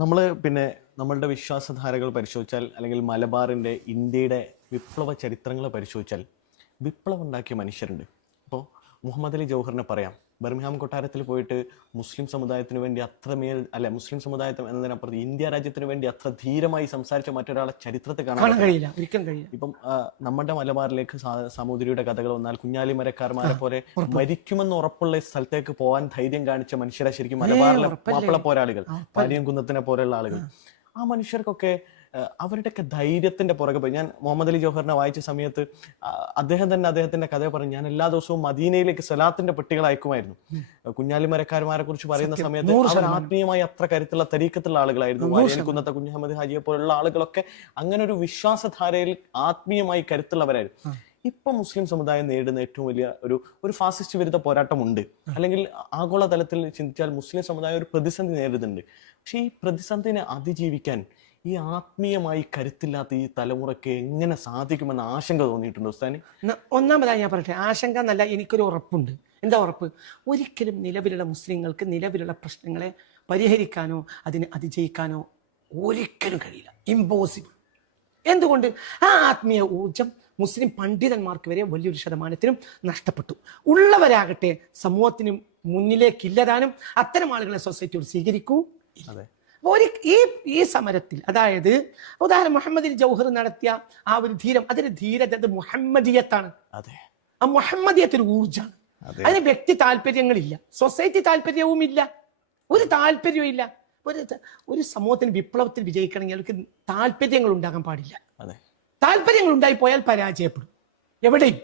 നമ്മൾ പിന്നെ നമ്മളുടെ വിശ്വാസധാരകൾ പരിശോധിച്ചാൽ അല്ലെങ്കിൽ മലബാറിൻ്റെ ഇന്ത്യയുടെ വിപ്ലവ ചരിത്രങ്ങൾ പരിശോധിച്ചാൽ വിപ്ലവം ഉണ്ടാക്കിയ മനുഷ്യരുണ്ട്. ഇപ്പോൾ മുഹമ്മദ് അലി ജൗഹറിനെ പറയാം. ബർമിഹാം കൊട്ടാരത്തിൽ പോയിട്ട് മുസ്ലിം സമുദായത്തിന് വേണ്ടി അത്രമേൽ മുസ്ലിം സമുദായത്തിന് എന്നതിനപ്പുറത്ത് ഇന്ത്യ രാജ്യത്തിന് വേണ്ടി അത്ര ധീരമായി സംസാരിച്ച മറ്റൊരാളെ ചരിത്രത്തിൽ കാണാൻ കഴിയില്ല, ഒരിക്കലും കഴിയില്ല. ഇപ്പം നമ്മുടെ മലബാറിലേക്ക് സാമൂതിരിയുടെ കഥകൾ വന്നാൽ കുഞ്ഞാലി മരക്കാർമാരെ പോലെ മരിക്കുമെന്ന് ഉറപ്പുള്ള സ്ഥലത്തേക്ക് പോകാൻ ധൈര്യം കാണിച്ച മനുഷ്യരെ ശരിക്കും മലബാറിലെ മാപ്പിള പോരാളികൾ, പാലിയം കുന്നത്തിനെ പോലെയുള്ള ആളുകൾ. ആ മനുഷ്യർക്കൊക്കെ അവരുടെയൊക്കെ ധൈര്യത്തിന്റെ പുറകെ പോയി. ഞാൻ മുഹമ്മദ് അലി ജൗഹറിനെ വായിച്ച സമയത്ത് അദ്ദേഹം തന്നെ അദ്ദേഹത്തിന്റെ കഥ പറഞ്ഞു, ഞാൻ എല്ലാ ദിവസവും മദീനയിലേക്ക് സലാത്തിന്റെ പെട്ടികൾ അയക്കുമായിരുന്നു. കുഞ്ഞാലി മരക്കാർമാരെ കുറിച്ച് പറയുന്ന സമയത്ത് അവർ ആത്മീയമായി അത്ര കരുത്തുള്ള തരീക്കത്തുള്ള ആളുകളായിരുന്നു. കുന്നത്തെ കുഞ്ഞഹമ്മദ് ഹാജിയെ പോലുള്ള ആളുകളൊക്കെ അങ്ങനെ ഒരു വിശ്വാസധാരയിൽ ആത്മീയമായി കരുത്തുള്ളവരായിരുന്നു. ഇപ്പൊ മുസ്ലിം സമുദായം നേരിടുന്ന ഏറ്റവും വലിയ ഒരു ഫാസിസ്റ്റ് വിരുദ്ധ പോരാട്ടമുണ്ട്. അല്ലെങ്കിൽ ആഗോളതലത്തിൽ ചിന്തിച്ചാൽ മുസ്ലിം സമുദായം ഒരു പ്രതിസന്ധി നേരിടുന്നുണ്ട്. പക്ഷെ ഈ പ്രതിസന്ധിനെ അതിജീവിക്കാൻ ഈ ആത്മീയമായി കരുത്തില്ലാത്ത ഈ തലമുറയ്ക്ക് എങ്ങനെ സാധിക്കുമെന്ന് ആശങ്ക തോന്നിയിട്ടുണ്ടോ ഉസ്താനി? ഒന്നാമതായി ഞാൻ പറയട്ടെ, ആശങ്ക എന്നല്ല, എനിക്കൊരു ഉറപ്പുണ്ട്. എന്താ ഉറപ്പ്? ഒരിക്കലും നിലവിലുള്ള മുസ്ലിങ്ങൾക്ക് നിലവിലുള്ള പ്രശ്നങ്ങളെ പരിഹരിക്കാനോ അതിനെ അതിജയിക്കാനോ ഒരിക്കലും കഴിയില്ല. ഇമ്പോസിബിൾ. എന്തുകൊണ്ട്? ആ ആത്മീയ ഊർജം മുസ്ലിം പണ്ഡിതന്മാർക്ക് വരെ വലിയൊരു ശതമാനത്തിനും നഷ്ടപ്പെട്ടു. ഉള്ളവരാകട്ടെ സമൂഹത്തിന് മുന്നിലേക്കില്ലതാനും അത്തരം ആളുകളെ സൊസൈറ്റിയോട് സ്വീകരിക്കൂ. ഈ സമരത്തിൽ, അതായത് ഉദാഹരണം മുഹമ്മദ് അലി ജൗഹർ നടത്തിയ ആ ഒരു ധീരം, അതൊരു ധീരത, അത് മുഹമ്മദിയത്താണ്. ആ മുഹമ്മദിയത്ത് ഒരു ഊർജാണ്. അതിന് വ്യക്തി താല്പര്യങ്ങളില്ല, സൊസൈറ്റി താല്പര്യവും ഇല്ല, ഒരു താല്പര്യവും ഇല്ല. ഒരു സമൂഹത്തിന് വിപ്ലവത്തിൽ വിജയിക്കണമെങ്കിൽ അവർക്ക് താല്പര്യങ്ങൾ ഉണ്ടാകാൻ പാടില്ല. താല്പര്യങ്ങൾ ഉണ്ടായി പോയാൽ പരാജയപ്പെടും. എവിടെയും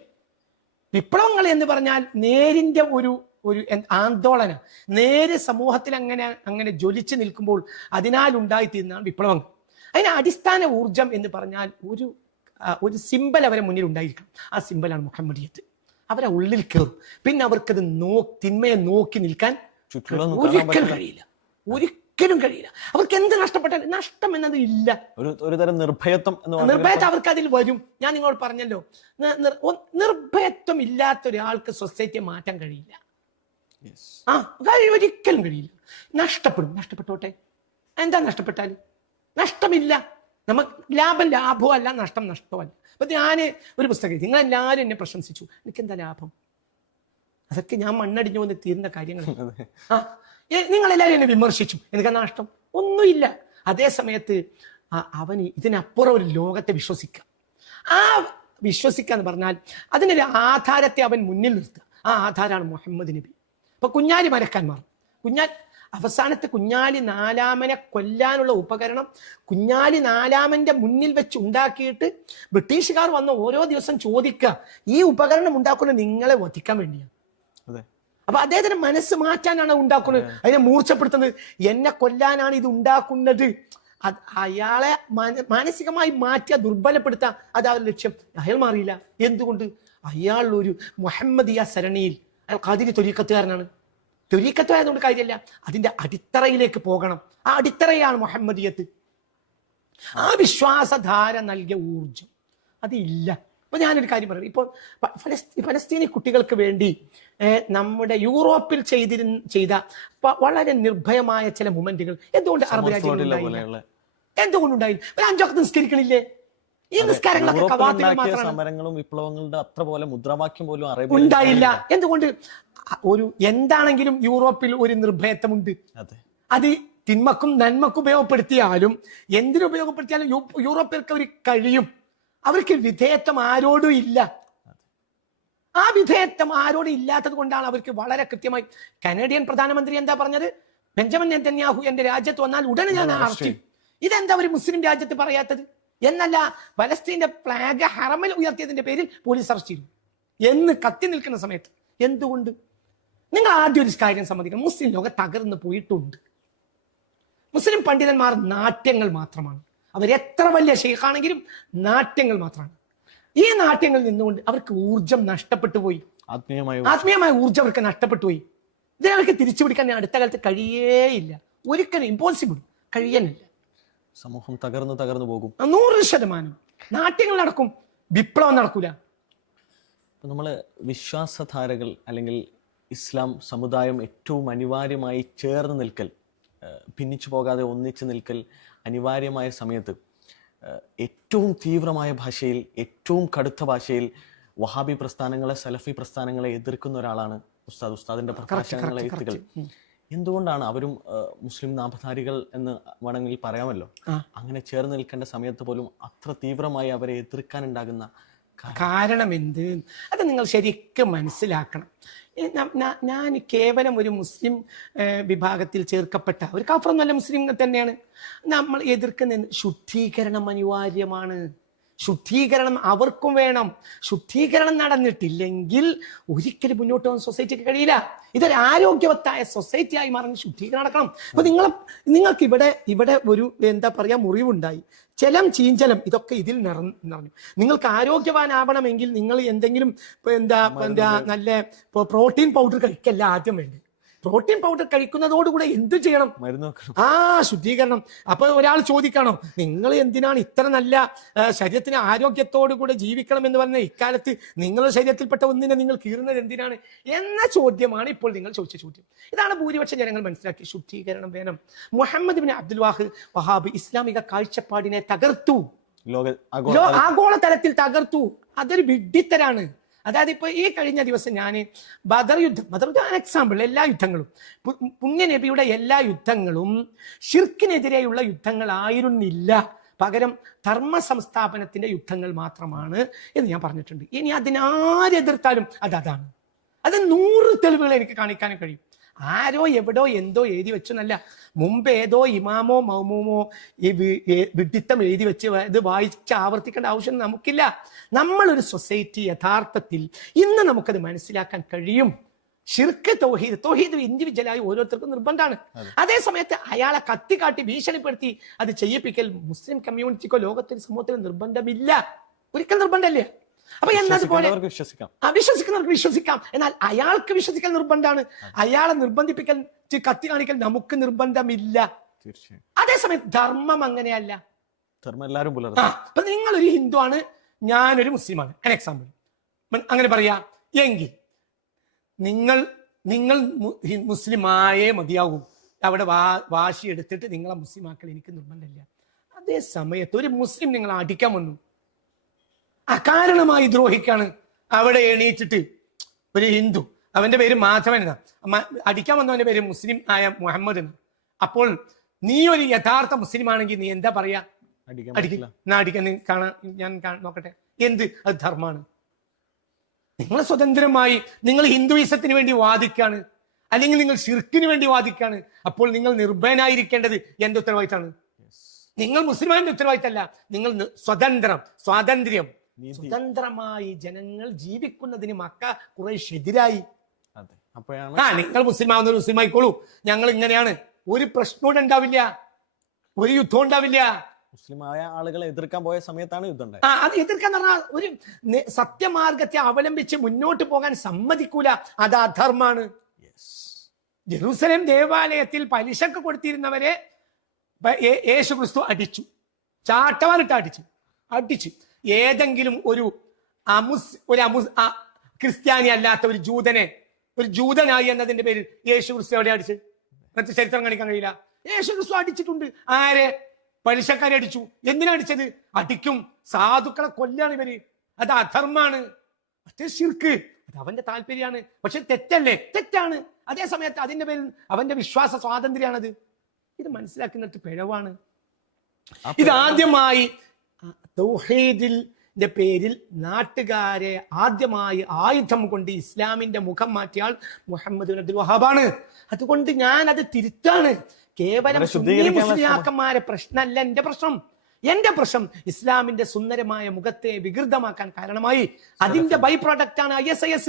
വിപ്ലവങ്ങൾ എന്ന് പറഞ്ഞാൽ നേരിന്റെ ഒരു ആന്തോളന, നേര് സമൂഹത്തിൽ അങ്ങനെ ജ്വലിച്ചു നിൽക്കുമ്പോൾ അതിനാൽ ഉണ്ടായിത്തീരുന്നതാണ് വിപ്ലവങ്ങൾ. അതിന് അടിസ്ഥാന ഊർജം എന്ന് പറഞ്ഞാൽ ഒരു സിമ്പൽ അവരെ മുന്നിൽ ഉണ്ടായിരിക്കണം. ആ സിമ്പലാണ് മുഹമ്മദിയത്ത്. അവരെ ഉള്ളിൽ കയറും. പിന്നെ അവർക്കത് തിന്മയെ നോക്കി നിൽക്കാൻ ഒരിക്കലും കഴിയില്ല, ഒരിക്കലും കഴിയില്ല. അവർക്ക് എന്ത് നഷ്ടപ്പെട്ടാൽ നഷ്ടം എന്നത് ഇല്ല. ഒരു തരം നിർഭയത്വം അവർക്ക് അതിൽ വരും. ഞാൻ നിങ്ങളോട് പറഞ്ഞല്ലോ, നിർഭയത്വം ഇല്ലാത്ത ഒരാൾക്ക് സൊസൈറ്റിയെ മാറ്റാൻ കഴിയില്ല. ഒരിക്കലും കഴിയില്ല. നഷ്ടപ്പെട്ടോട്ടെ. എന്താ നഷ്ടപ്പെട്ടാൽ? നഷ്ടമില്ല. നമുക്ക് ലാഭവും അല്ല, നഷ്ടമല്ല. അപ്പൊ ഞാന് ഒരു പുസ്തകം, നിങ്ങളെല്ലാവരും എന്നെ പ്രശംസിച്ചു, എനിക്കെന്താ ലാഭം? അതൊക്കെ ഞാൻ മണ്ണടിഞ്ഞു വന്ന് തീരുന്ന കാര്യങ്ങൾ. നിങ്ങളെല്ലാവരും എന്നെ വിമർശിച്ചു, എനിക്കെന്താ നഷ്ടം? ഒന്നുമില്ല. അതേ സമയത്ത് അവന് ഇതിനപ്പുറം ഒരു ലോകത്തെ വിശ്വസിക്കുക. ആ വിശ്വസിക്കുക എന്ന് പറഞ്ഞാൽ അതിനൊരു ആധാരത്തെ അവൻ മുന്നിൽ നിർത്തുക. ആ ആധാരമാണ് മുഹമ്മദ് നബി. അപ്പൊ കുഞ്ഞാലി മരക്കാന്മാർ, അവസാനത്തെ കുഞ്ഞാലി നാലാമനെ കൊല്ലാനുള്ള ഉപകരണം കുഞ്ഞാലി നാലാമന്റെ മുന്നിൽ വെച്ച് ഉണ്ടാക്കിയിട്ട് ബ്രിട്ടീഷുകാർ വന്ന് ഓരോ ദിവസം ചോദിക്കുക, ഈ ഉപകരണം ഉണ്ടാക്കുന്നത് നിങ്ങളെ വധിക്കാൻ വേണ്ടിയാണ്. അപ്പൊ അദ്ദേഹത്തിന് മനസ്സ് മാറ്റാനാണ് ഉണ്ടാക്കുന്നത്, അതിനെ മൂർച്ചപ്പെടുത്തുന്നത്. എന്നെ കൊല്ലാനാണ് ഇത് ഉണ്ടാക്കുന്നത്. അയാളെ മാനസികമായി മാറ്റുക, ദുർബലപ്പെടുത്തുക, അത് അവരുടെ ലക്ഷ്യം. അയാൾ മാറിയില്ല. എന്തുകൊണ്ട്? അയാൾ ഒരു മുഹമ്മദിയ സരണിയിൽ, അയാൾ ഖാദിരി ത്വരീഖത്തുകാരനാണ്. ത്വരീഖത്തായതുകൊണ്ട് കാര്യമില്ല, അതിന്റെ അടിത്തറയിലേക്ക് പോകണം. ആ അടിത്തറയാണ് മുഹമ്മദിയത്ത്. ആ വിശ്വാസധാര നൽകിയ ഊർജം അതില്ല. അപ്പൊ ഞാനൊരു കാര്യം പറയാം. ഇപ്പോൾ ഫലസ്തീനി കുട്ടികൾക്ക് വേണ്ടി നമ്മുടെ യൂറോപ്പിൽ ചെയ്ത വളരെ നിർഭയമായ ചില മൊമെന്റുകൾ എന്തുകൊണ്ട് അറബ് രാജ്യങ്ങളുണ്ടായില്ല? എന്തുകൊണ്ടുണ്ടായില്ല? ഒരു 5 വക്ത് നിസ്കരിക്കണില്ലേ? ഈ നിസ്കാരങ്ങളൊക്കെ സമരങ്ങളും വിപ്ലവങ്ങളുടെ അത്ര പോലെ മുദ്രാവാക്യം പോലും ഉണ്ടായില്ല. എന്തുകൊണ്ട്? എന്താണെങ്കിലും യൂറോപ്പിൽ ഒരു നിർഭയത്വമുണ്ട്. അത് തിന്മക്കും നന്മക്കും ഉപയോഗപ്പെടുത്തിയാലും എന്തിനുപയോഗപ്പെടുത്തിയാലും യൂറോപ്പിലേക്ക് അവർ കഴിയും. അവർക്ക് വിധേയത്വം ആരോടും ഇല്ല. ആ വിധേയത്വം ആരോടും ഇല്ലാത്തത് കൊണ്ടാണ് അവർക്ക് വളരെ കൃത്യമായി കനേഡിയൻ പ്രധാനമന്ത്രി എന്താ പറഞ്ഞത്? ബെഞ്ചമിൻ നെതന്യാഹു എന്റെ രാജ്യത്ത് വന്നാൽ ഉടനെ ഞാൻ അറസ്റ്റ് ചെയ്യും. ഇതെന്താ ഒരു മുസ്ലിം രാജ്യത്ത് പറയാത്തത്? എന്നല്ല, പലസ്തീന്റെ ഫ്ലാഗ് ഹറമിൽ ഉയർത്തിയതിന്റെ പേരിൽ പോലീസ് അറസ്റ്റ് ചെയ്തു എന്ന് കത്തി നിൽക്കുന്ന സമയത്ത്. എന്തുകൊണ്ട്? നിങ്ങൾ ആദ്യം ഒരു കാര്യം സമ്മതിക്കണം, മുസ്ലിം ലോകം തകർന്നു പോയിട്ടുണ്ട്. മുസ്ലിം പണ്ഡിതന്മാർ നാട്യങ്ങൾ മാത്രമാണ്. അവരെത്ര വലിയ ഷെയ്ഖാണെങ്കിലും നാട്യങ്ങൾ മാത്രമാണ്. ഈ നാട്യങ്ങളിൽ നിന്നുകൊണ്ട് അവർക്ക് ഊർജം നഷ്ടപ്പെട്ടു പോയി. ആത്മീയമായ ഊർജം അവർക്ക് നഷ്ടപ്പെട്ടു പോയി. ഇതിനവർക്ക് തിരിച്ചു പിടിക്കാൻ അടുത്ത കാലത്ത് കഴിയേയില്ല. ഒരിക്കലും ഇമ്പോസിബിൾ, കഴിയാനില്ല. സമൂഹം തകർന്നു പോകും. 100%. നാട്യങ്ങൾ നടക്കും, വിപ്ലവം നടക്കൂല. നമ്മള് വിശ്വാസധാരകൾ അല്ലെങ്കിൽ ഇസ്ലാം സമുദായം ഏറ്റവും അനിവാര്യമായി ചേർന്ന് നിൽക്കൽ ഭിന്നിച്ചു പോകാതെ ഒന്നിച്ചു നിൽക്കൽ അനിവാര്യമായ സമയത്ത് ഏറ്റവും തീവ്രമായ ഭാഷയിൽ, ഏറ്റവും കടുത്ത ഭാഷയിൽ വഹാബി പ്രസ്ഥാനങ്ങളെ, സലഫി പ്രസ്ഥാനങ്ങളെ എതിർക്കുന്ന ഒരാളാണ് ഉസ്താദിന്റെ പ്രഭാഷണങ്ങളെ എത്തികൾ. എന്തുകൊണ്ടാണ് അവരും മുസ്ലിം നാമധാരികൾ എന്ന് വേണമെങ്കിൽ പറയാമല്ലോ, അങ്ങനെ ചേർന്ന് നിൽക്കേണ്ട സമയത്ത് പോലും അത്ര തീവ്രമായി അവരെ എതിർക്കാനുണ്ടാകുന്ന കാരണം എന്ത്? അത് നിങ്ങൾ ശരിക്കും മനസ്സിലാക്കണം. ഞാൻ കേവലം ഒരു മുസ്ലിം വിഭാഗത്തിൽ ചേർക്കപ്പെട്ട ഒരു കാഫറൊന്നുമല്ല, മുസ്ലിം തന്നെയാണ്. നമ്മൾ എതിർക്കുന്ന ശുദ്ധീകരണം അനിവാര്യമാണ്. ശുദ്ധീകരണം അവർക്കും വേണം. ശുദ്ധീകരണം നടന്നിട്ടില്ലെങ്കിൽ ഒരിക്കലും മുന്നോട്ട് പോകാൻ സൊസൈറ്റിക്ക് കഴിയില്ല. ഇതൊരു ആരോഗ്യവത്തായ സൊസൈറ്റി ആയി മാറാൻ ശുദ്ധീകരണം നടക്കണം. അപ്പൊ നിങ്ങൾക്ക് ഇവിടെ ഒരു എന്താ പറയാ മുറിവുണ്ടായി, ജലം, ചീഞ്ചലം, ഇതൊക്കെ ഇതിൽ നിറഞ്ഞു. നിങ്ങൾക്ക് ആരോഗ്യവാനാവണമെങ്കിൽ നിങ്ങൾ എന്തെങ്കിലും നല്ല പ്രോട്ടീൻ പൗഡർ കഴിക്കല്ല ആദ്യം വേണ്ടി. പ്രോട്ടീൻ പൗഡർ കഴിക്കുന്നതോടുകൂടെ എന്ത് ചെയ്യണം? ശുദ്ധീകരണം. അപ്പൊ ഒരാൾ ചോദിക്കണം, നിങ്ങൾ എന്തിനാണ് ഇത്ര നല്ല ശരീരത്തിന് ആരോഗ്യത്തോടു കൂടെ ജീവിക്കണം എന്ന് പറഞ്ഞ ഇക്കാലത്ത് നിങ്ങളുടെ ശരീരത്തിൽപ്പെട്ട ഒന്നിനെ നിങ്ങൾ കീറുന്നത് എന്തിനാണ് എന്ന ചോദ്യമാണ് ഇപ്പോൾ നിങ്ങൾ ചോദിച്ച ചോദ്യം. ഇതാണ് ഭൂരിപക്ഷം ജനങ്ങൾ മനസ്സിലാക്കി. ശുദ്ധീകരണം വേണം. മുഹമ്മദ് ബിൻ അബ്ദുൽ വഹാബ് ഇസ്ലാമിക കാഴ്ചപ്പാടിനെ തകർത്തു, ആഗോള തലത്തിൽ തകർത്തു. അതൊരു വിഡ്ഢിത്തരാണ്. അതായത് ഇപ്പൊ ഈ കഴിഞ്ഞ ദിവസം ഞാൻ ബദർ യുദ്ധം എക്സാമ്പിൾ, എല്ലാ യുദ്ധങ്ങളും, പുണ്യ നബിയുടെ എല്ലാ യുദ്ധങ്ങളും ഷിർക്കിനെതിരെയുള്ള യുദ്ധങ്ങളായിരുന്നില്ല, പകരം ധർമ്മ സംസ്ഥാപനത്തിന്റെ യുദ്ധങ്ങൾ മാത്രമാണ് എന്ന് ഞാൻ പറഞ്ഞിട്ടുണ്ട്. ഇനി അതിനാരെതിർത്താലും അതാണ്. അത് 100 തെളിവുകൾ എനിക്ക് കാണിക്കാനും കഴിയും. ആരോ എവിടോ എന്തോ എഴുതി വെച്ചെന്നല്ല, മുമ്പ് ഏതോ ഇമാമോ മൗമൂമോ ഈ വിഡിത്തം എഴുതി വെച്ച് ഇത് വായിച്ച് ആവർത്തിക്കേണ്ട ആവശ്യം നമുക്കില്ല. നമ്മളൊരു സൊസൈറ്റി യഥാർത്ഥത്തിൽ ഇന്ന് നമുക്കത് മനസ്സിലാക്കാൻ കഴിയും. ഷിർക്ക്, തൗഹീദ് ഇൻഡിവിജ്വലായി ഓരോരുത്തർക്കും നിർബന്ധമാണ്. അതേ സമയത്ത് അയാളെ കത്തിക്കാട്ടി ഭീഷണിപ്പെടുത്തി അത് ചെയ്യിപ്പിക്കൽ മുസ്ലിം കമ്മ്യൂണിറ്റിക്കോ ലോകത്തിന് സമൂഹത്തിന് നിർബന്ധമില്ല, ഒരിക്കൽ നിർബന്ധമല്ലേ. അപ്പൊ എന്നതുപോലെ വിശ്വസിക്കുന്നവർക്ക് വിശ്വസിക്കാം, എന്നാൽ അയാൾക്ക് വിശ്വസിക്കൽ നിർബന്ധമാണ്. അയാളെ നിർബന്ധിപ്പിക്കൽ, കത്തി കാണിക്കൽ നമുക്ക് നിർബന്ധമില്ല. അതേസമയം ധർമ്മം അങ്ങനെയല്ല. അപ്പൊ നിങ്ങളൊരു ഹിന്ദു ആണ്, ഞാനൊരു മുസ്ലിമാണ്, an എക്സാമ്പിൾ അങ്ങനെ പറയാ എങ്കിൽ നിങ്ങൾ മുസ്ലിമായേ മതിയാകൂ. അവിടെ വാശി എടുത്തിട്ട് നിങ്ങളെ മുസ്ലിമാക്കൽ എനിക്ക് നിർബന്ധമില്ല. അതേ സമയത്ത് ഒരു മുസ്ലിം നിങ്ങളെ അടിക്കാൻ വന്നു, അകാരണമായി ദ്രോഹിക്കാണ്. അവിടെ എണീറ്റിട്ട് ഒരു ഹിന്ദു, അവന്റെ പേര് മാധവൻ എന്നാ, അടിക്കാൻ വന്നവന്റെ പേര് മുസ്ലിം ആയ മുഹമ്മദ് എന്നാ. അപ്പോൾ നീ ഒരു യഥാർത്ഥ മുസ്ലിം ആണെങ്കിൽ നീ എന്താ പറയാ? അടിക്കാൻ ഞാൻ നോക്കട്ടെ, എന്ത് അത് ധർമ്മാണ്? നിങ്ങൾ സ്വതന്ത്രമായി നിങ്ങൾ ഹിന്ദുയിസത്തിന് വേണ്ടി വാദിക്കാണ്, അല്ലെങ്കിൽ നിങ്ങൾ ഷിർക്കിന് വേണ്ടി വാദിക്കാണ്. അപ്പോൾ നിങ്ങൾ നിർഭയനായിരിക്കേണ്ടത് എന്റെ ഉത്തരവാദിത്തമാണ്. നിങ്ങൾ മുസ്ലിമാന്റെ ഉത്തരവാദിത്തമല്ല. നിങ്ങൾ സ്വാതന്ത്ര്യം സ്വതന്ത്രമായി ജനങ്ങൾ ജീവിക്കുന്നതിന് മക്ക ഖുറൈശ് എതിരായി. നിങ്ങൾ മുസ്ലിം ആവുന്ന മുസ്ലിം ആയിക്കോളൂ, ഞങ്ങൾ ഇങ്ങനെയാണ്, ഒരു പ്രശ്നവും ഉണ്ടാവില്ല, ഒരു യുദ്ധം ഉണ്ടാവില്ല. മുസ്ലിമായ ആളുകളെ എതിർക്കാൻ പോയ സമയത്താണ് യുദ്ധം. അത് എതിർക്കാൻ പറഞ്ഞാൽ ഒരു സത്യമാർഗത്തെ അവലംബിച്ച് മുന്നോട്ട് പോകാൻ സമ്മതിക്കൂല, അത് അധർമാണ്. ജെറൂസലേം ദേവാലയത്തിൽ പലിശക്ക് കൊടുത്തിരുന്നവരെ യേശു ക്രിസ്തു അടിച്ചു, ചാട്ടവാറിട്ട് അടിച്ചു. ഏതെങ്കിലും ഒരു ക്രിസ്ത്യാനി അല്ലാത്ത ഒരു ജൂതനായി എന്നതിന്റെ പേരിൽ യേശു ക്രിസ്തു എവിടെ അടിച്ച്? മറ്റു ചരിത്രം കാണിക്കാൻ കഴിയില്ല. യേശു ക്രിസ്തു അടിച്ചിട്ടുണ്ട്. ആരെ? പലിശക്കാരെ അടിച്ചു. എന്തിനാ അടിച്ചത്? അടിക്കും, സാധുക്കളെ കൊല്ലാണ് ഇവര്. അത് അധർമ്മാണ്. മറ്റേ ശിർക്ക് അത് അവന്റെ താല്പര്യമാണ്. പക്ഷെ തെറ്റല്ലേ? തെറ്റാണ്. അതേ സമയത്ത് അതിന്റെ പേരിൽ അവന്റെ വിശ്വാസ സ്വാതന്ത്ര്യമാണത്. ഇത് മനസ്സിലാക്കുന്നിടത്ത് പിഴവാണ്. ഇതാദ്യമായി തൗഹീദിന്റെ പേരിൽ നാട്ടുകാരെ ആദ്യമായി ആയുധം കൊണ്ട് ഇസ്ലാമിന്റെ മുഖം മാറ്റിയാൽ മുഹമ്മദ് അബ്ദുൽ വഹാബാണ്. അതുകൊണ്ട് ഞാൻ അത് തിരുത്താണ്. കേവലം മുസ്ലിയാക്കന്മാരെ പ്രശ്നമല്ല എന്റെ പ്രശ്നം ഇസ്ലാമിന്റെ സുന്ദരമായ മുഖത്തെ വികൃതമാക്കാൻ കാരണമായി അതിന്റെ ബൈ പ്രോഡക്റ്റ് ആണ് ISIS.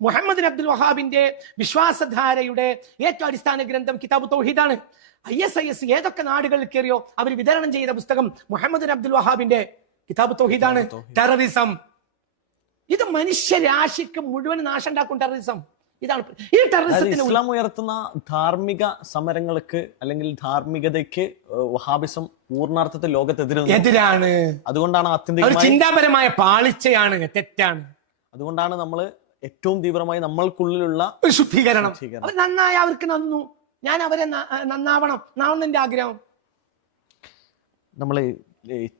മുഹമ്മദ് അബ്ദുൽ വഹാബിന്റെ വിശ്വാസധാരയുടെ ഏറ്റവും അടിസ്ഥാന ഗ്രന്ഥം കിതാബ് തൗഹീദാണ്. ISIS ഏതൊക്കെ നാടുകളിൽ കയറിയോ അവർ വിതരണം ചെയ്ത പുസ്തകം മുഹമ്മദ് അബ്ദുൽ വഹാബിന്റെ കിതാബ് തൗഹീദാണ്. ടെററിസം, ഇത് മനുഷ്യരാശിക്ക് മുഴുവൻ നാശം ഉണ്ടാക്കും. ടെററിസം ഇതാണ്. ഈ ടെററിസത്തിന് ഇസ്ലാം ഉയർത്തുന്ന ധാർമ്മിക സമരങ്ങൾക്ക് അല്ലെങ്കിൽ ധാർമ്മികതയ്ക്ക് വഹാബിസം പൂർണ്ണാർത്ഥത്തിൽ ലോകത്തെതിരാണ്. അതുകൊണ്ടാണ് ആത്യന്തികമായി ചിന്താപരമായ പാളിച്ചയാണ്, തെറ്റാണ്. അതുകൊണ്ടാണ് നമ്മൾ ഏറ്റവും തീവ്രമായി നമ്മൾക്കുള്ളിലുള്ള ശുദ്ധീകരണം. നന്നായി അവർക്ക് നന്നു, ഞാൻ അവരെ നന്നാവണം എന്റെ ആഗ്രഹം. നമ്മൾ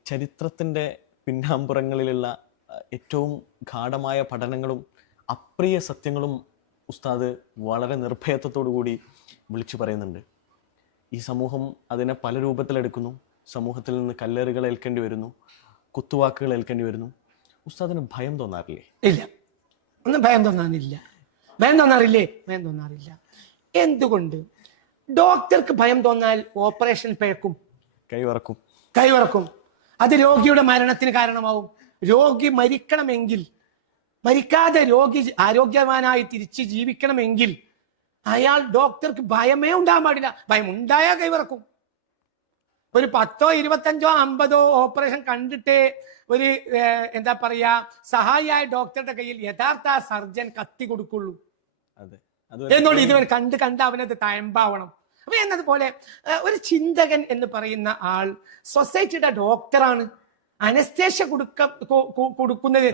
ചരിത്രത്തിന്റെ പിന്നാമ്പുറങ്ങളിലുള്ള ഏറ്റവും ഗാഢമായ പഠനങ്ങളും അപ്രിയ സത്യങ്ങളും ഉസ്താദ് വളരെ നിർഭയത്വത്തോടു കൂടി വിളിച്ചു പറയുന്നുണ്ട്. ഈ സമൂഹം അതിനെ പല രൂപത്തിലെടുക്കുന്നു. സമൂഹത്തിൽ നിന്ന് കല്ലേറുകൾ ഏൽക്കേണ്ടി വരുന്നു, കുത്തുവാക്കുകൾ ഏൽക്കേണ്ടി വരുന്നു. ഉസ്താദിന് ഭയം തോന്നാറില്ലേ? ഇല്ല, ഒന്നും ഭയം തോന്നാറില്ല. ഭയം തോന്നാറില്ല. എന്തുകൊണ്ട്? ഡോക്ടർക്ക് ഭയം തോന്നാൽ ഓപ്പറേഷൻ പിഴക്കും, കൈവറക്കും. അത് രോഗിയുടെ മരണത്തിന് കാരണമാവും. രോഗി മരിക്കണമെങ്കിൽ, മരിക്കാതെ രോഗി ആരോഗ്യവാനായി തിരിച്ച് ജീവിക്കണമെങ്കിൽ അയാൾ ഡോക്ടർക്ക് ഭയമേ ഉണ്ടാകാൻ പാടില്ല. ഭയം ഉണ്ടായാൽ കൈവറക്കും. ഒരു 10, 25, 50 ഓപ്പറേഷൻ കണ്ടിട്ട് ഒരു എന്താ പറയാ സഹായിയായ ഡോക്ടറുടെ കയ്യിൽ യഥാർത്ഥ സർജൻ കത്തി കൊടുക്കുള്ളൂ. എന്നോട് ഇതുവരെ കണ്ട് അവനത് തയമ്പാവണം. അപ്പൊ എന്നതുപോലെ ഒരു ചിന്തകൻ എന്ന് പറയുന്ന ആൾ സൊസൈറ്റിയുടെ ഡോക്ടറാണ്. അനസ്തേഷ്യ കൊടുക്കുന്നത്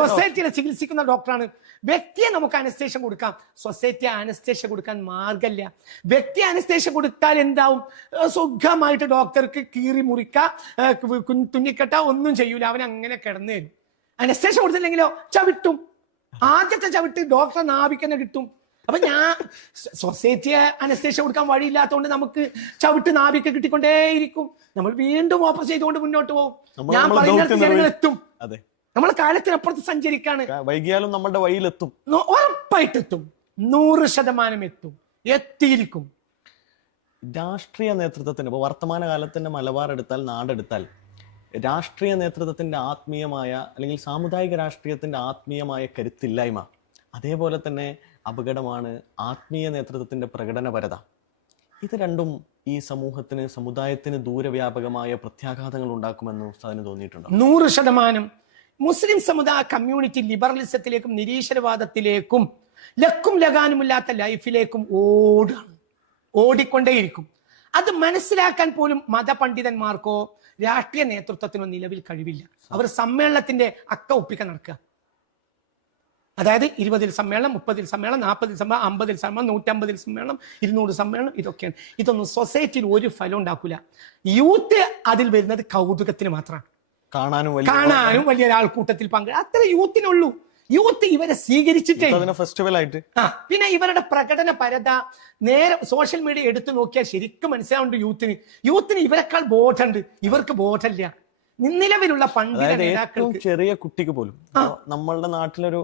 സൊസൈറ്റിയെ ചികിത്സിക്കുന്ന ഡോക്ടറാണ്. വ്യക്തിയെ നമുക്ക് അനസ്തേഷ്യ കൊടുക്കാം, സൊസൈറ്റിയെ അനസ്തേഷ്യ കൊടുക്കാൻ മാർഗമില്ല. വ്യക്തി അനസ്തേഷ്യ കൊടുത്താൽ എന്താവും? സുഖമായിട്ട് ഡോക്ടർക്ക് കീറി മുറിക്ക, തുന്നിക്കെട്ട ഒന്നും ചെയ്യൂല, അവൻ അങ്ങനെ കിടന്നു തരും. അനസ്തേഷ്യ കൊടുത്തില്ലെങ്കിലോ ചവിട്ടും. ആദ്യത്തെ ചവിട്ട് ഡോക്ടറെ നാഭിക്കന്നെ കിട്ടും. അപ്പൊ ഞാൻ സൊസൈറ്റിയെ അനസ്തേഷ്യ കൊടുക്കാൻ വഴിയില്ലാത്തതുകൊണ്ട് നമുക്ക് ചവിട്ട് നാഭിക്ക് കിട്ടിക്കൊണ്ടേയിരിക്കും. നമ്മൾ വീണ്ടും ഓപ്പർ ചെയ്തുകൊണ്ട് മുന്നോട്ട് പോകും. ഞാൻ പറയുന്നിടത്ത് ജനങ്ങൾ എത്തും. നമ്മൾ കാലത്തിനപ്പുറത്ത് സഞ്ചരിക്കാണ്. വൈകിയാലും നമ്മുടെ വഴിയിലെത്തും, ഉറപ്പായിട്ടെത്തും, 100% എത്തിയിരിക്കും. രാഷ്ട്രീയ നേതൃത്വത്തിന് ഇപ്പൊ വർത്തമാന കാലത്തിന്റെ മലബാർ എടുത്താൽ, നാടെടുത്താൽ, രാഷ്ട്രീയ നേതൃത്വത്തിന്റെ ആത്മീയമായ അല്ലെങ്കിൽ സാമുദായിക രാഷ്ട്രീയത്തിന്റെ ആത്മീയമായ കരുത്തില്ലായ്മ, അതേപോലെ തന്നെ അപകടമാണ് ആത്മീയ നേതൃത്വത്തിന്റെ പ്രകടനപരത. ഇത് രണ്ടും ഈ സമൂഹത്തിന്, സമുദായത്തിന് ദൂരവ്യാപകമായ പ്രത്യാഘാതങ്ങൾ ഉണ്ടാക്കുമെന്ന് ഉസ്താദിന് തോന്നിയിട്ടുണ്ടോ? 100%. മുസ്ലിം സമുദായ കമ്മ്യൂണിറ്റി ലിബറലിസത്തിലേക്കും നിരീശ്വരവാദത്തിലേക്കും ലക്കും ലഗാനുമില്ലാത്ത ലൈഫിലേക്കും ഓടിക്കൊണ്ടേയിരിക്കും. അത് മനസ്സിലാക്കാൻ പോലും മതപണ്ഡിതന്മാർക്കോ രാഷ്ട്രീയ നേതൃത്വത്തിനോ നിലവിൽ കഴിവില്ല. അവർ സമ്മേളനത്തിന്റെ അക്ക ഒപ്പിക്കാൻ നടക്കുക. അതായത് 20 സമ്മേളനം, 30 സമ്മേളനം, 40 സമ്മേളനം, 50 സമ്മേളനം, 150 സമ്മേളനം, 200 സമ്മേളനം, ഇതൊക്കെയാണ്. ഇതൊന്നും സൊസൈറ്റിയിൽ ഒരു ഫലം ഉണ്ടാക്കില്ല. യൂത്ത് അതിൽ വരുന്നത് കൗതുകത്തിന് മാത്രമാണ്. കാണാനും വലിയ ഒരാൾക്കൂട്ടത്തിൽ അത്ര യൂത്തിനുള്ളൂ. യൂത്ത് ഇവരെ സ്വീകരിച്ചിട്ടേ ഫെസ്റ്റിവൽ ആയിട്ട്. പിന്നെ ഇവരുടെ പ്രകടന പരത നേരെ സോഷ്യൽ മീഡിയ എടുത്തു നോക്കിയാൽ ശരിക്കും മനസ്സിലാവുന്നുണ്ട്. യൂത്തിന് ഇവരെക്കാൾ ബോധമുണ്ട്, ഇവർക്ക് ബോധമില്ല. നിലവിലുള്ള പണ്ഡിത നേതാക്കൾക്ക്, ചെറിയ കുട്ടിക്ക് പോലും, നമ്മളുടെ നാട്ടിലൊരു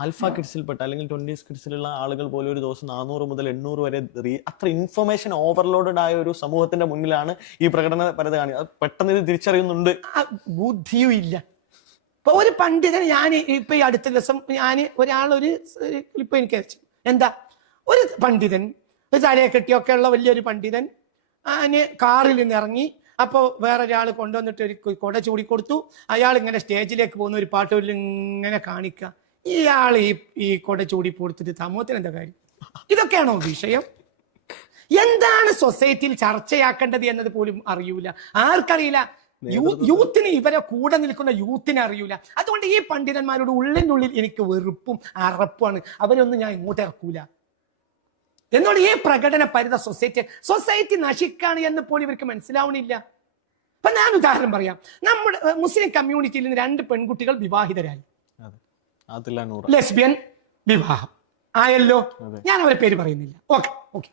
ആൽഫ കിഡ്സിൽപ്പെട്ട അല്ലെങ്കിൽ 20s കിഡ്സിലുള്ള ആളുകൾ പോലും ഒരു ദിവസം 400 മുതൽ 800 വരെ അത്ര ഇൻഫർമേഷൻ ഓവർലോഡഡ് ആയ ഒരു സമൂഹത്തിന്റെ മുന്നിലാണ് ഈ പ്രകടന പരത കാണിക്കുക. പെട്ടെന്ന് ഇത് തിരിച്ചറിയുന്നുണ്ട്. ബുദ്ധിയും ഇല്ല. ഇപ്പൊ ഒരു പണ്ഡിതൻ, ഞാൻ ഇപ്പൊ ഈ അടുത്ത ദിവസം ഒരാളൊരു ക്ലിപ്പ് എനിക്ക് അയച്ചു. എന്താ, ഒരു പണ്ഡിതൻ, ഒരു തലയെ കെട്ടിയൊക്കെ ഉള്ള വലിയൊരു പണ്ഡിതൻ കാറിൽ നിന്ന് ഇറങ്ങി. അപ്പോൾ വേറൊരാൾ കൊണ്ടുവന്നിട്ട് ഒരു കൊട ചൂടിക്കൊടുത്തു. അയാൾ ഇങ്ങനെ സ്റ്റേജിലേക്ക് പോകുന്ന ഒരു പാട്ട് ഇങ്ങനെ കാണിക്കുക. ഇയാൾ ഈ കൊട ചൂടി കൊടുത്തിട്ട് സമൂഹത്തിന് എന്താ കാര്യം? ഇതൊക്കെയാണോ വിഷയം? എന്താണ് സൊസൈറ്റിയിൽ ചർച്ചയാക്കേണ്ടത് എന്നത് പോലും അറിയൂല. ആർക്കറിയില്ല? യൂത്തിന്, ഇവരെ കൂടെ നിൽക്കുന്ന യൂത്തിന് അറിയൂല. അതുകൊണ്ട് ഈ പണ്ഡിതന്മാരോട് ഉള്ളിനുള്ളിൽ എനിക്ക് വെറുപ്പും അറപ്പുമാണ്. അവരൊന്നും ഞാൻ ഇങ്ങോട്ട് ഇറക്കൂല. എന്നോട് ഈ പ്രകടന പരിത സൊസൈറ്റി നശിക്കാണ് എന്ന് പോലും ഇവർക്ക് മനസ്സിലാവണില്ല. അപ്പൊ ഞാൻ ഉദാഹരണം പറയാം. നമ്മുടെ മുസ്ലിം കമ്മ്യൂണിറ്റിയിൽ നിന്ന് 2 പെൺകുട്ടികൾ വിവാഹിതരായി. ലെസ്ബിയൻ വിവാഹം ആയല്ലോ. ഞാൻ അവരെ പേര് പറയുന്നില്ല. ഓക്കെ.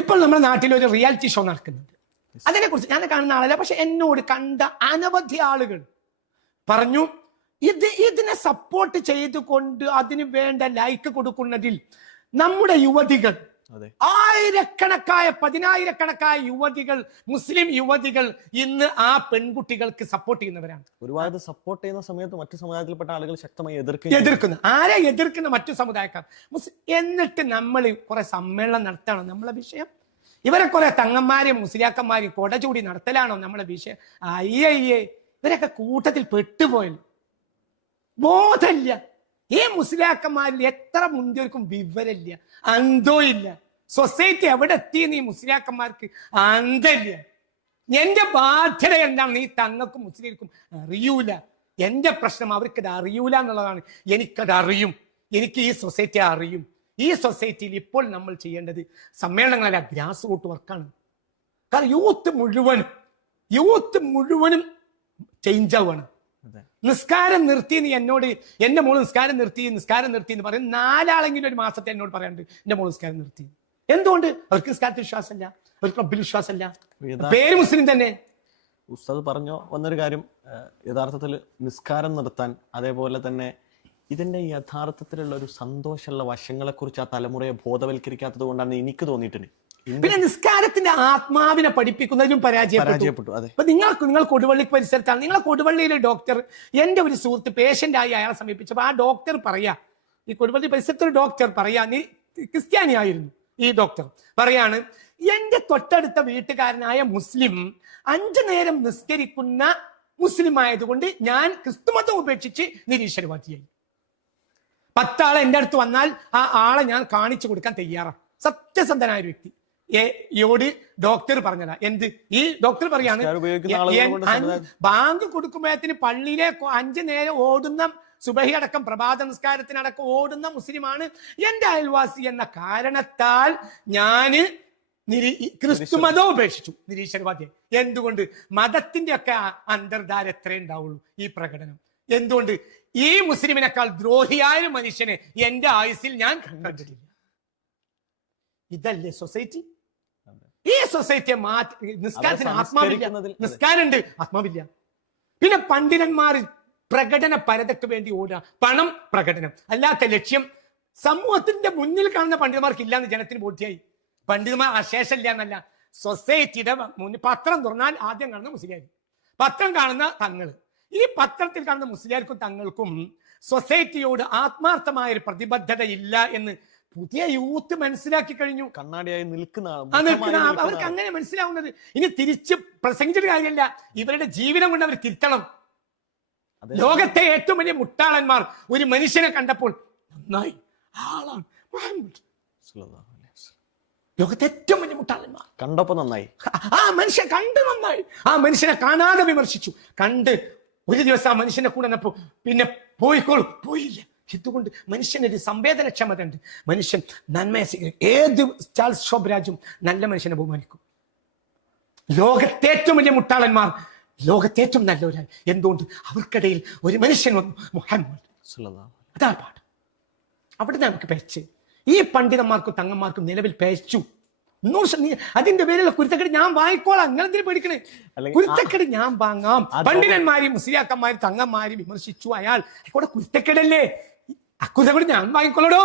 ഇപ്പോൾ നമ്മുടെ നാട്ടിൽ ഒരു റിയാലിറ്റി ഷോ നടക്കുന്നുണ്ട്. അതിനെക്കുറിച്ച് ഞാൻ കാണുന്ന ആളല്ല, പക്ഷെ എന്നോട് കണ്ട അനവധി ആളുകൾ പറഞ്ഞു, ഇതിനെ സപ്പോർട്ട് ചെയ്തുകൊണ്ട് അതിന് വേണ്ട ലൈക്ക് കൊടുക്കുന്നതിൽ നമ്മുടെ യുവതികൾ, ആയിരക്കണക്കായ 10,000-കണക്കായ യുവതികൾ, മുസ്ലിം യുവതികൾ ഇന്ന് ആ പെൺകുട്ടികൾക്ക് സപ്പോർട്ട് ചെയ്യുന്നവരാണ്. ഒരുപാട് സപ്പോർട്ട് ചെയ്യുന്ന സമയത്ത് മറ്റു സമുദായത്തിൽപ്പെട്ട ആളുകൾ ശക്തമായി എതിർക്കുന്നു. ആരെ എതിർക്കുന്ന? മറ്റു സമുദായക്കാർ. എന്നിട്ട് നമ്മൾ കുറെ സമ്മേളനം നടത്തണം നമ്മളെ വിഷയം? ഇവരെ കുറെ തങ്ങന്മാരെയും മുസ്ലിയാക്കന്മാരെയും കൊട ചൂടി നടത്തലാണോ നമ്മളെ വിഷയം? അയ്യേ, ഇവരൊക്കെ കൂട്ടത്തിൽ പെട്ടുപോയല്ലോ. ബോധമില്ല. ഈ മുസ്ലിയാക്കന്മാരിൽ എത്ര മുന്തിയവർക്കും വിവരമില്ല, അന്തോ ഇല്ല. സൊസൈറ്റി എവിടെ എത്തിയെന്ന് ഈ മുസ്ലിയാക്കന്മാർക്ക് അന്തമില്ല. എന്റെ ബാധ്യത എന്താണ്? ഈ തങ്ങൾക്കും മുസ്ലിംക്കും അറിയൂല. എന്റെ പ്രശ്നം അവർക്കത് അറിയൂല എന്നുള്ളതാണ്. എനിക്കത് അറിയും. എനിക്ക് ഈ സൊസൈറ്റി അറിയും. ഈ സൊസൈറ്റിയിൽ ഇപ്പോൾ നമ്മൾ ചെയ്യേണ്ടത് സമ്മേളനങ്ങളല്ല, ഗ്രാസ് റൂട്ട് വർക്കാണ്. കാരണം യൂത്ത് മുഴുവനും ചേഞ്ച് ആവുകയാണ്. നിസ്കാരം നിർത്തി എന്ന് എന്നോട്, എന്റെ മോള് നിസ്കാരം നിർത്തി എന്ന് പറയും. 4 ആളെങ്കിലും ഒരു മാസത്തെ എന്നോട് പറയാറുണ്ട് എന്റെ മോള് നിസ്കാരം നിർത്തി. എന്തുകൊണ്ട്? അവർക്ക് നിസ്കാരത്തിൽ വിശ്വാസമല്ല, അവർക്ക് റബ്ബിൽ വിശ്വാസമല്ല, പേര് മുസ്ലിം തന്നെ. ഉസ്താദ് പറഞ്ഞു വന്നൊരു കാര്യം, യഥാർത്ഥത്തിൽ നിസ്കാരം നിർത്താൻ, അതേപോലെ തന്നെ ഇതിന്റെ യഥാർത്ഥത്തിലുള്ള ഒരു സന്തോഷമുള്ള വശങ്ങളെ കുറിച്ച് ആ തലമുറയെ ബോധവൽക്കരിക്കാത്തത് കൊണ്ടാണ് എനിക്ക് തോന്നിയിട്ടുണ്ട്. പിന്നെ നിസ്കാരത്തിന്റെ ആത്മാവിനെ പഠിപ്പിക്കുന്നതിലും പരാജയപ്പെട്ടു. അപ്പൊ നിങ്ങൾ കൊടുവള്ളി പരിസരത്താണ്, നിങ്ങളെ കൊടുവള്ളിയിലെ ഡോക്ടർ, എന്റെ ഒരു സുഹൃത്ത് പേഷ്യന്റ് ആയി അയാളെ സമീപിച്ചപ്പോ ആ ഡോക്ടർ പറയാ, ഈ കൊടുവള്ളി പരിസരത്ത് ഒരു ഡോക്ടർ പറയാ, നീ ക്രിസ്ത്യാനിയായിരുന്നു, ഈ ഡോക്ടർ പറയാണ്, എന്റെ തൊട്ടടുത്ത വീട്ടുകാരനായ മുസ്ലിം 5 നേരം നിസ്കരിക്കുന്ന മുസ്ലിം ആയതുകൊണ്ട് ഞാൻ ക്രിസ്തുമതം ഉപേക്ഷിച്ച് നിരീശ്വരവാദിയായി. 10 ആളെ എന്റെ അടുത്ത് വന്നാൽ ആ ആളെ ഞാൻ കാണിച്ചു കൊടുക്കാൻ തയ്യാറാണ്. സത്യസന്ധനായ ഒരു വ്യക്തി യോട് ഡോക്ടർ പറഞ്ഞതാ. എന്ത്? ഈ ഡോക്ടർ പറയാണ്, ബാങ്ക് കൊടുക്കുമ്പോഴത്തിന് പള്ളിയിലെ 5 നേരം ഓടുന്ന സുബഹി അടക്കം പ്രഭാത നിസ്കാരത്തിനടക്കം ഓടുന്ന മുസ്ലിമാണ് എന്റെ അയൽവാസി എന്ന കാരണത്താൽ ഞാന് ക്രിസ്തുമതം ഉപേക്ഷിച്ചു, നിരീശ്വരവാദി. എന്തുകൊണ്ട്? മതത്തിന്റെ ഒക്കെ അന്തർധാര എത്രേ ഉണ്ടാവുള്ളൂ ഈ പ്രകടനം. എന്തുകൊണ്ട്? ഈ മുസ്ലിമിനേക്കാൾ ദ്രോഹിയായ മനുഷ്യനെ എന്റെ ആയുസ്സിൽ ഞാൻ കണ്ടിട്ടില്ല. ഇതല്ലേ സൊസൈറ്റി? ഈ സൊസൈറ്റിയെ നിസ്കാരത്തിന് ആത്മാവില്ല, നിസ്കാരമുണ്ട് ആത്മാവില്ല. പിന്നെ പണ്ഡിതന്മാർ പ്രകടന പരതയ്ക്ക് വേണ്ടി ഓടുക, പണം, പ്രകടനം, അല്ലാത്ത ലക്ഷ്യം സമൂഹത്തിന്റെ മുന്നിൽ കാണുന്ന പണ്ഡിതന്മാർക്ക് ഇല്ലാന്ന് ജനത്തിന് ബോധ്യായി. പണ്ഡിതന്മാർ അശേഷമില്ല എന്നല്ല, സൊസൈറ്റിയുടെ മുന്നിൽ പത്രം തുറന്നാൽ ആദ്യം കാണുന്ന മുസ്ലിയാർ, പത്രം കാണുന്ന തങ്ങള്. ഈ പത്രത്തിൽ കാണുന്ന മുസ്ലിയാർക്കും തങ്ങൾക്കും സൊസൈറ്റിയോട് ആത്മാർത്ഥമായ ഒരു പ്രതിബദ്ധത ഇല്ല എന്ന് പുതിയ യൂത്ത് മനസ്സിലാക്കി കഴിഞ്ഞു. കണ്ണാടിയായി നിൽക്കുന്ന അവർക്ക് അങ്ങനെ മനസ്സിലാവുന്നത്. ഇനി തിരിച്ച് പ്രസംഗിച്ചിട്ട് കാര്യമില്ല, ഇവരുടെ ജീവിതം കൊണ്ട് അവർ തിരുത്തണം. ലോകത്തെ ഏറ്റവും വലിയ മുട്ടാളന്മാർ ഒരു മനുഷ്യനെ കണ്ടപ്പോൾ നന്നായി ആളാണ് ലോകത്തെ ഏറ്റവും വലിയ മുട്ടാളന്മാർ കണ്ടപ്പോ നന്നായി, ആ മനുഷ്യൻ കണ്ട് നന്നായി, ആ മനുഷ്യനെ കാണാതെ വിമർശിച്ചു, കണ്ട് ഒരു ദിവസം ആ മനുഷ്യനെ കൂടെ വന്നപ്പോ പിന്നെ പോയിക്കോളൂ, പോയില്ല. എന്തുകൊണ്ട്? മനുഷ്യനൊരു സംവേദനക്ഷമത ഉണ്ട്. മനുഷ്യൻ നന്മയെ സ്വീകരിക്കും. ഏത് ചാൾസ് ഷോബ് രാജും നല്ല മനുഷ്യനെ ബഹുമാനിക്കും. ലോകത്തെ ഏറ്റവും വലിയ മുട്ടാളന്മാർ ലോകത്തെ ഏറ്റവും നല്ലവരായി. എന്തുകൊണ്ട്? അവർക്കിടയിൽ ഒരു മനുഷ്യൻ വന്നു, മുഹമ്മദ്. അതാ പാഠം. അവിടെ നമുക്ക് പേച്ച്. ഈ പണ്ഡിതന്മാർക്കും തങ്ങന്മാർക്കും നിലവിൽ പേച്ചു. അതിന്റെ പേരിലുള്ള കുരുത്തക്കേട് ഞാൻ വാങ്ങിക്കോളാം, നിങ്ങൾ എന്തിനു പേടിക്കണേ? കുരുത്തക്കേട് ഞാൻ വാങ്ങാം. പണ്ഡിതന്മാരെയും മുസ്ലിയാക്കന്മാരും തങ്ങന്മാരും വിമർശിച്ചു, അയാൾ കൂടെ കുരുത്തക്കേടല്ലേ, അക്കുരുത്തക്കേട് ഞാൻ വാങ്ങിക്കോളടോ.